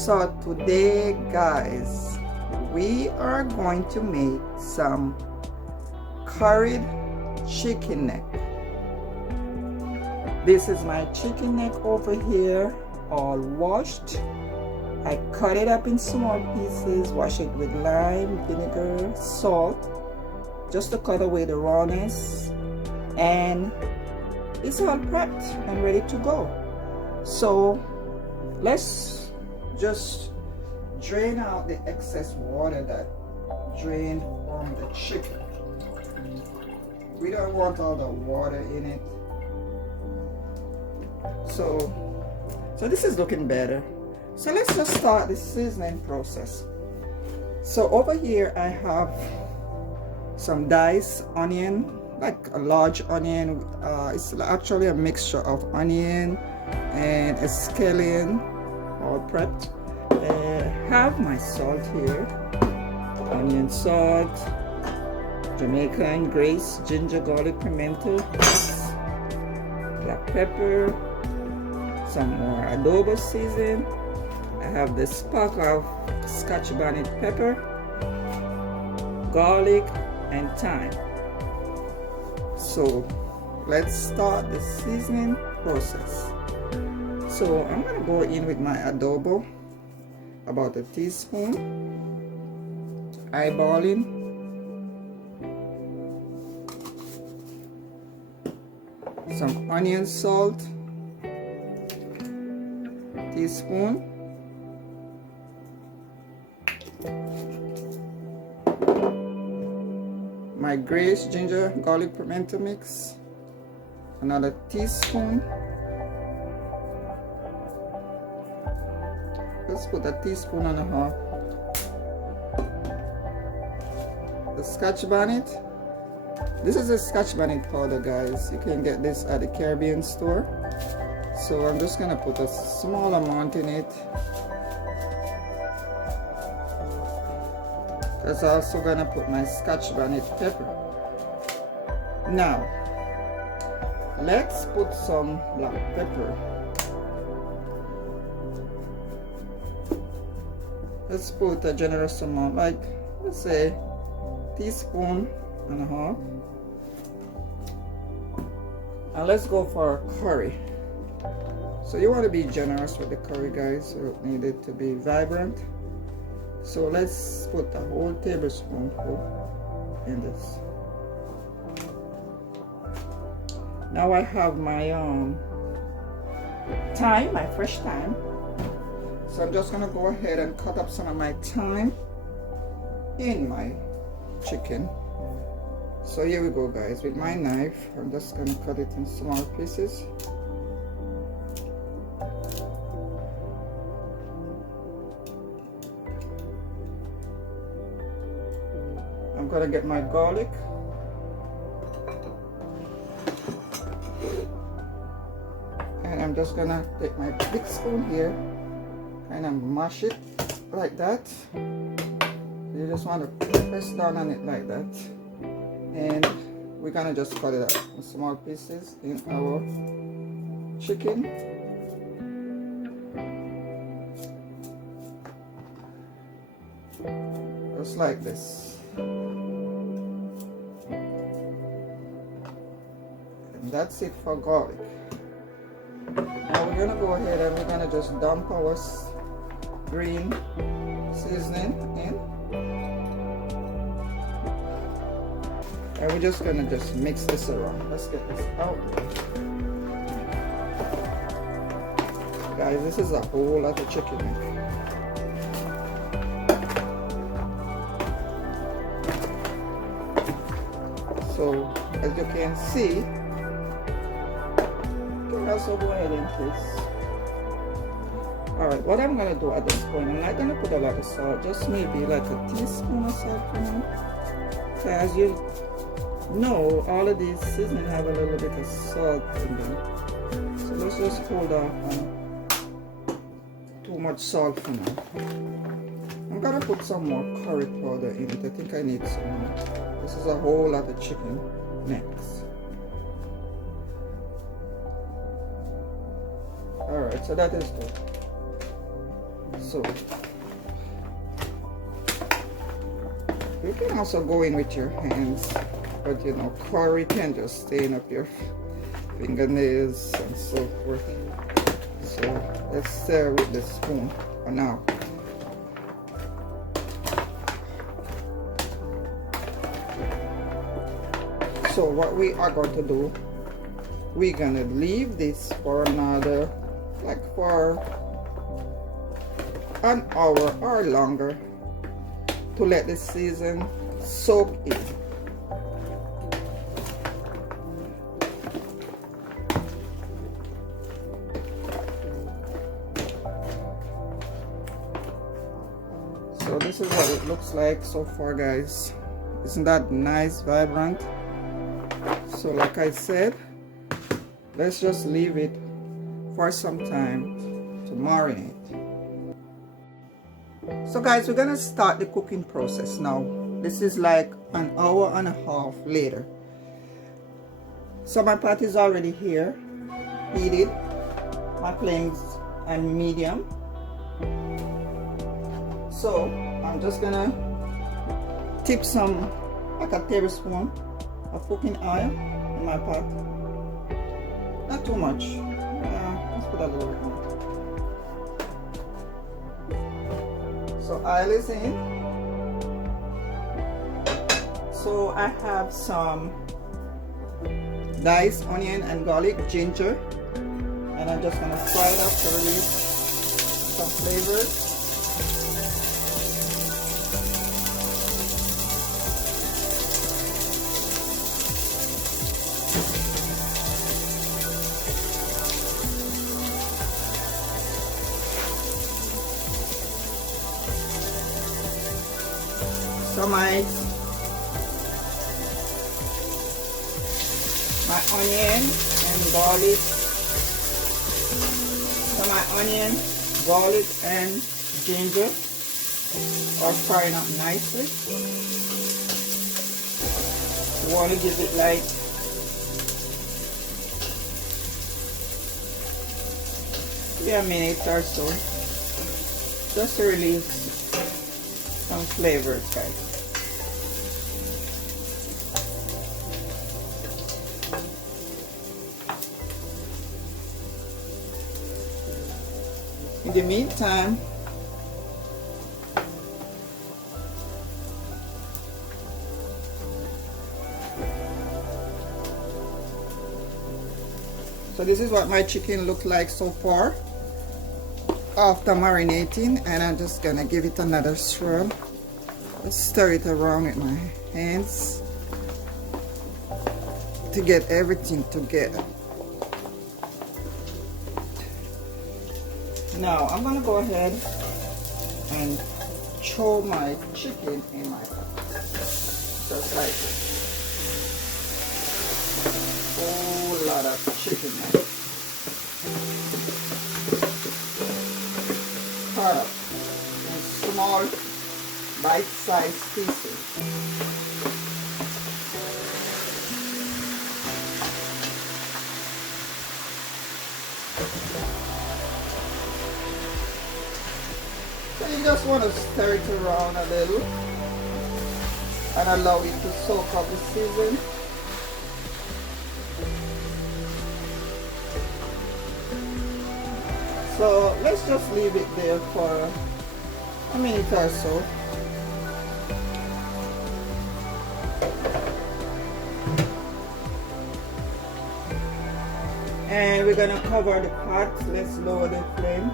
So today, guys, we are going to make some curried chicken neck. This is my chicken neck over here, all washed. I cut it up in small pieces, wash it with lime, vinegar, salt, just to cut away the rawness, and it's all prepped and ready to go. So let's just drain out the excess water that drained from the chicken. We don't want all the water in it. So this is looking better. So let's just start the seasoning process. So over here I have some diced onion, like a large onion. It's actually a mixture of onion and scallion, all prepped. I have my salt here, onion salt, Jamaican grace, ginger, garlic, pimento, black pepper, some more adobo season. I have this pack of Scotch bonnet pepper, garlic, and thyme. So let's start the seasoning process. So I'm gonna go in with my adobo, about a teaspoon, eyeballing, some onion salt, teaspoon, my grace, ginger, garlic, pimento mix, another teaspoon. Let's put a teaspoon and a half. The Scotch bonnet. This is a Scotch bonnet powder, guys. You can get this at the Caribbean store. So I'm just gonna put a small amount in it. Because I'm also gonna put my Scotch bonnet pepper. Now, let's put some black pepper. Let's put a generous amount, like let's say teaspoon and a half. And let's go for a curry. So you want to be generous with the curry, guys. You don't need it to be vibrant. So let's put a whole tablespoonful in this. Now I have my thyme, my fresh thyme. So I'm just gonna go ahead and cut up some of my thyme in my chicken. So here we go, guys. With my knife, I'm just gonna cut it in small pieces. I'm gonna get my garlic. And I'm just gonna take my big spoon here and I mash it like that. You just want to press down on it like that. And we're gonna just cut it up in small pieces in our chicken. Just like this. And that's it for garlic. Now we're gonna go ahead and we're gonna just dump our green seasoning in, and we're just gonna just mix this around. Let's get this out, guys. This is a whole lot of chicken neck. So as you can see, you can also go ahead and taste. Alright, what I'm gonna do at this point, I'm not gonna put a lot of salt, just maybe like a teaspoon of salt for now. So as you know, all of these seasonings have a little bit of salt in them. So let's just hold off on too much salt for now. I'm gonna put some more curry powder in it. I think I need some more. This is a whole lot of chicken necks. Alright, so that is good. So you can also go in with your hands, but you know, curry can just stain up your fingernails and so forth. So let's stir with the spoon for now. So what we are going to do, we're gonna leave this for another, like for an hour or longer, to let the season soak in. So this is what it looks like so far, guys. Isn't that nice, vibrant? So like I said, let's just leave it for some time to marinate. So guys, we're gonna start the cooking process now. This is like an hour and a half later. So my pot is already here, heated. My flame's on medium. So I'm just gonna tip some, like a tablespoon of cooking oil in my pot. Not too much. Let's put a little bit more. So oil is in. So I have some diced onion and garlic, ginger, and I'm just gonna fry it up to release some flavors. So my onion and garlic. So my onion, garlic, and ginger are frying up nicely. You want to give it like a minute or so, just to release some flavors, guys. In the meantime, so this is what my chicken looked like so far after marinating, and I'm just gonna give it another swirl. Stir it around with my hands to get everything together. Now I'm gonna go ahead and throw my chicken in my pot, just like this. Whole lot of chicken now. Cut up in small bite-sized pieces. So you just want to stir it around a little and allow it to soak up the season. So let's just leave it there for a minute or so. And we're gonna cover the pot. Let's lower the flame.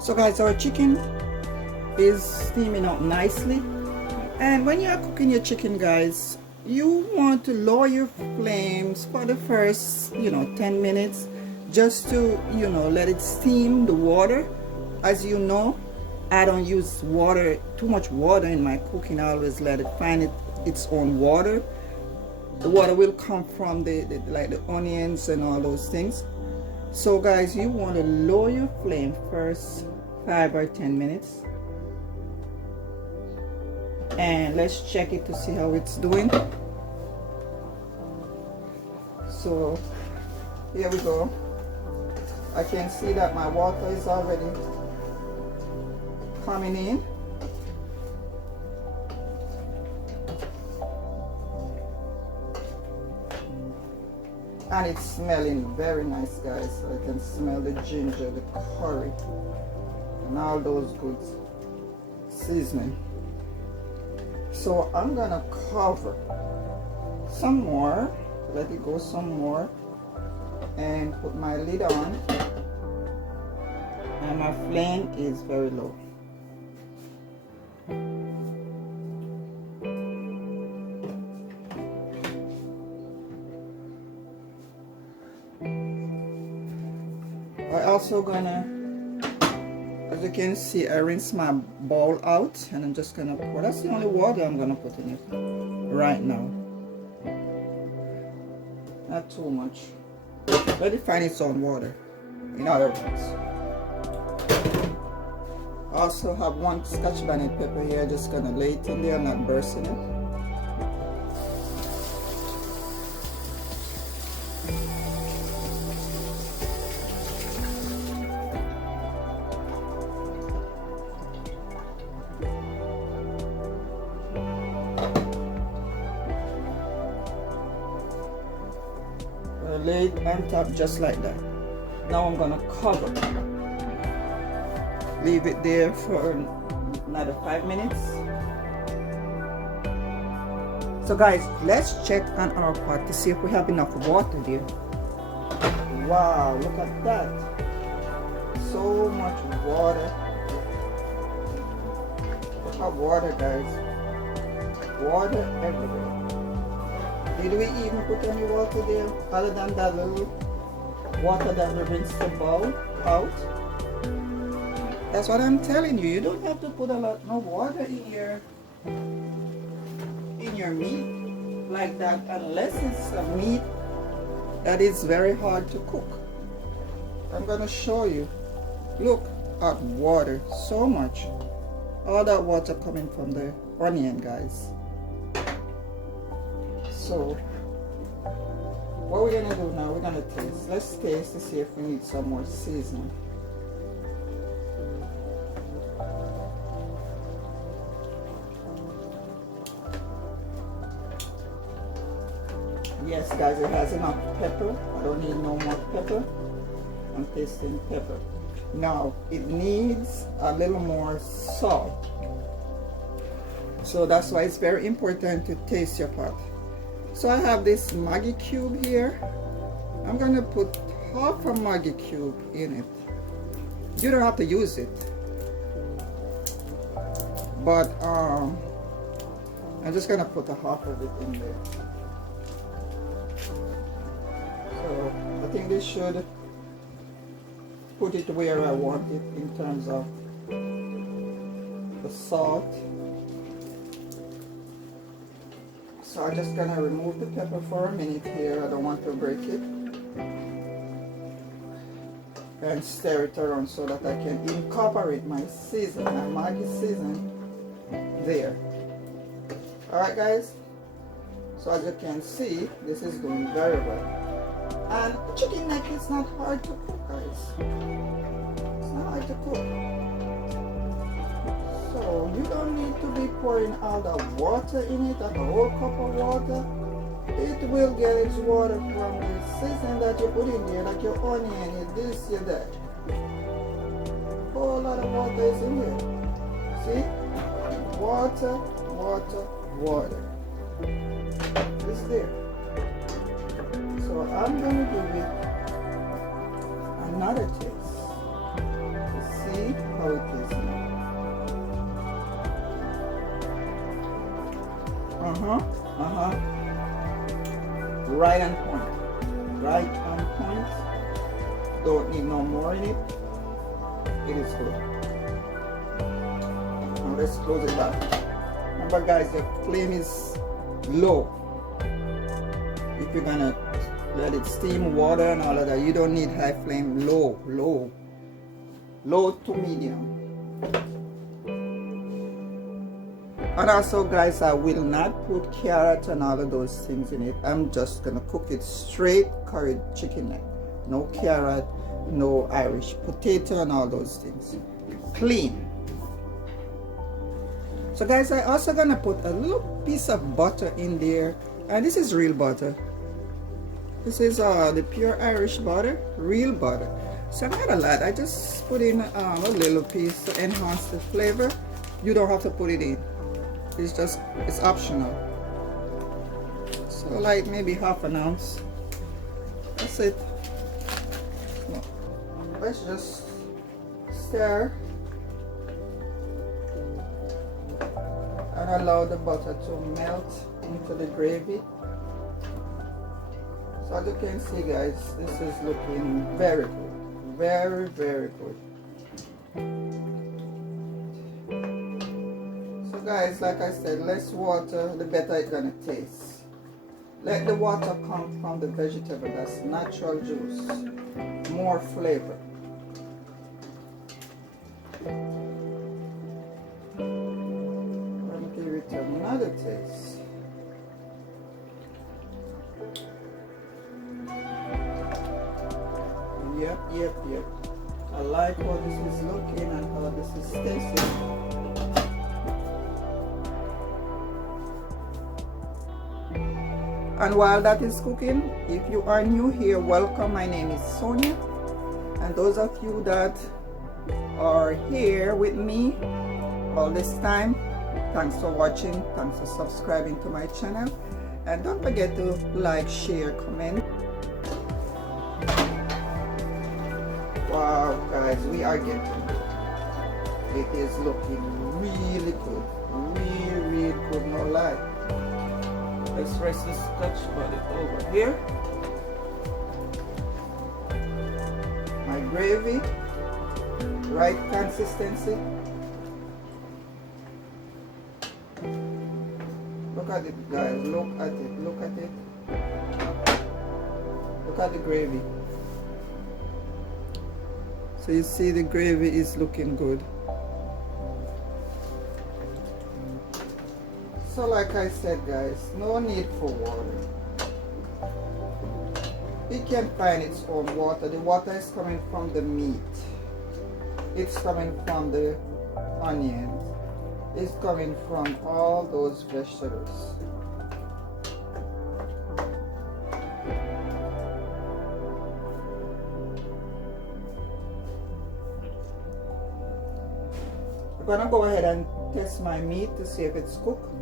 So guys, our chicken is steaming up nicely. And when you are cooking your chicken, guys, you want to lower your flames for the first 10 minutes, just to let it steam the water. As you know, I don't use too much water in my cooking. I always let it find its own water. The water will come from the onions and all those things. So guys, you want to lower your flame first 5 or 10 minutes. and let's check it to see how it's doing. So here we go. I can see that my water is already coming in. And it's smelling very nice, guys. I can smell the ginger, the curry, and all those good seasoning. So I'm gonna cover some more, let it go some more, and put my lid on. And my flame is very low. I'm also gonna, as you can see, I rinse my bowl out, and I'm just gonna pour, that's the only water I'm gonna put in it right now. Not too much. Let it find its own water, in other words. Also have one Scotch bonnet pepper here, just gonna lay it in there, not bursting it. Lay it on top just like that. Now I'm gonna cover. Leave it there for another 5 minutes. So guys, let's check on our pot to see if we have enough water there. Wow, look at that. So much water. Look at water, guys. Water everywhere. Did we even put any water there other than that little water that we rinsed the bowl out? That's what I'm telling you. You don't have to put a lot of water in your meat like that unless it's a meat that is very hard to cook. I'm gonna show you. Look at water, so much. All that water coming from the onion, guys. So what we're gonna do now, we're gonna taste. Let's taste to see if we need some more seasoning. Yes, guys, it has enough pepper. I don't need no more pepper. I'm tasting pepper. Now it needs a little more salt. So that's why it's very important to taste your pot. So I have this Maggi cube here. I'm gonna put half a Maggi cube in it. You don't have to use it, but I'm just gonna put a half of it in there. So I think this should put it where I want it in terms of the salt. So I'm just gonna remove the pepper for a minute here. I don't want to break it. And stir it around so that I can incorporate my season, my Maggi season there. Alright guys, so as you can see, this is doing very well. And chicken neck is not hard to cook, guys. It's not hard to cook. So you don't need to be pouring all the water in it, like a whole cup of water. It will get its water from the season that you put in there, like your onion, your this, your that. Whole lot of water is in here. See? Water, water, water. It's there. So I'm going to give it another taste to see how it is now. Right on point. Right on point. Don't need no more in it. It is good. Now let's close it back. Remember guys, the flame is low. If you're gonna let it steam water and all of that, you don't need high flame. Low, low. Low to medium. And also guys, I will not put carrot and all of those things in it. I'm just gonna cook it straight curried chicken neck. No carrot, no Irish potato and all those things. Clean. So guys, I also gonna put a little piece of butter in there, and this is real butter. This is the pure Irish butter, real butter. So not a lot, I just put in a little piece to enhance the flavor. You don't have to put it in. It's optional. So like maybe half an ounce. That's it. Let's just stir and allow the butter to melt into the gravy. So as you can see guys, this is looking very good. Very, very good. So guys, like I said, less water, the better it's gonna taste. Let the water come from the vegetable, that's natural juice. More flavor. I'm gonna give it another taste. Yep. I like how this is looking and how this is tasting. And while that is cooking, if you are new here, welcome. My name is Sonia. And those of you that are here with me all this time, thanks for watching. Thanks for subscribing to my channel. And don't forget to like, share, comment. Wow guys, we are getting it. It is looking really good. Really good, no lie. Let's rest this Scotch bonnet over here. My gravy, right consistency. Look at it guys, look at it. Look at the gravy. So you see the gravy is looking good. So like I said guys, no need for water. It can find its own water. The water is coming from the meat. It's coming from the onions. It's coming from all those vegetables. I'm gonna go ahead and test my meat to see if it's cooked.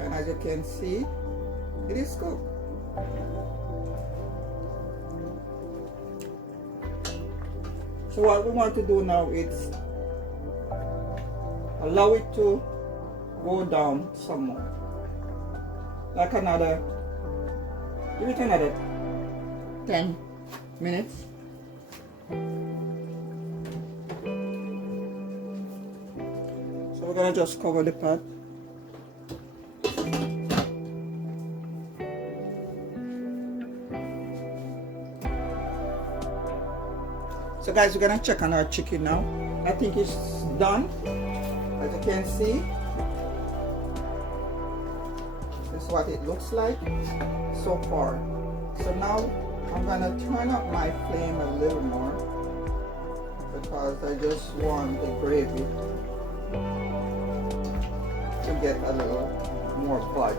And as you can see, it is cooked. So what we want to do now is allow it to go down some more. Like another, give it another 10 minutes. So we're gonna just cover the pot. So guys, we're gonna check on our chicken now. I think it's done. As you can see, this is what it looks like so far. So now I'm gonna turn up my flame a little more because I just want the gravy to get a little more body.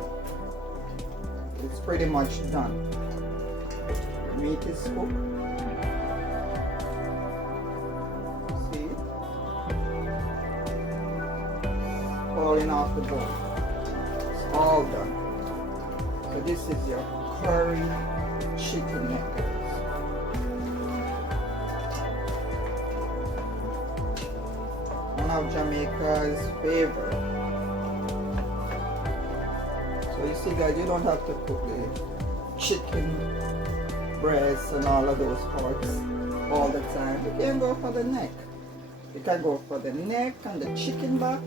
It's pretty much done. The meat is cooked. Falling off the bone. It's all done. So this is your curry chicken neck. One of Jamaica's favorite. So you see guys, you don't have to cook the chicken breasts and all of those parts all the time. You can go for the neck. You can go for the neck and the chicken back.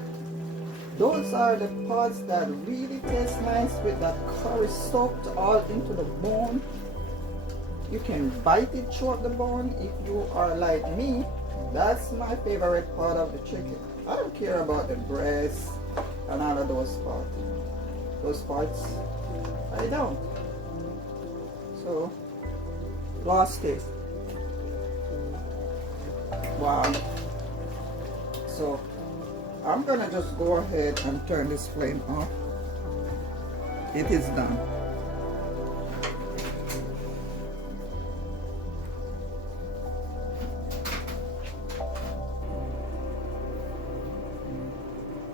Those are the parts that really taste nice with that curry soaked all into the bone. You can bite it through the bone if you are like me. That's my favorite part of the chicken. I don't care about the breast and all of those parts. Those parts, I don't. So, lost it. Wow. So, I'm gonna just go ahead and turn this flame off. It is done.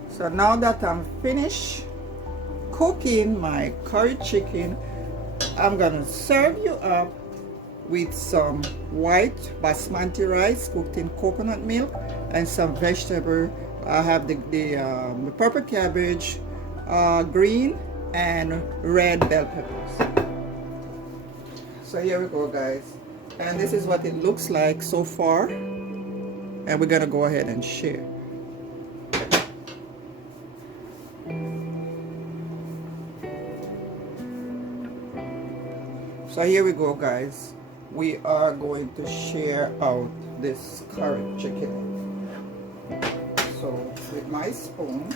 So now that I'm finished cooking my curry chicken, I'm gonna serve you up with some white basmati rice cooked in coconut milk and some vegetable. I have the purple cabbage, green and red bell peppers. So here we go, guys, and this is what it looks like so far, and we're gonna go ahead and share. So here we go, guys. We are going to share out this curry chicken. So with my spoon,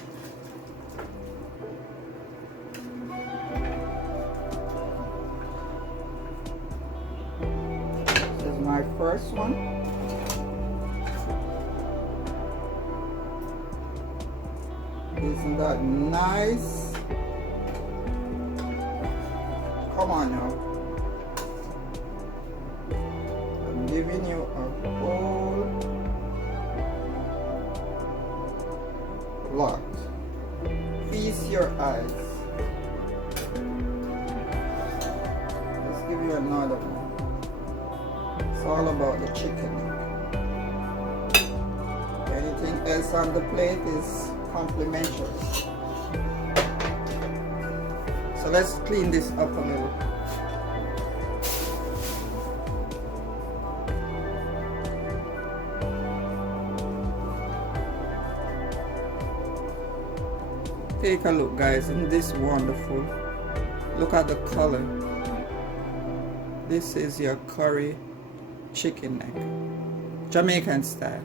this is my first one. Isn't that nice? Come on now. Giving you a whole lot. Feast your eyes. Let's give you another one. It's all about the chicken. Anything else on the plate is complimentary. So let's clean this up a little. Take a look, guys, isn't this wonderful? Look at the color. This is your curry chicken neck, Jamaican style.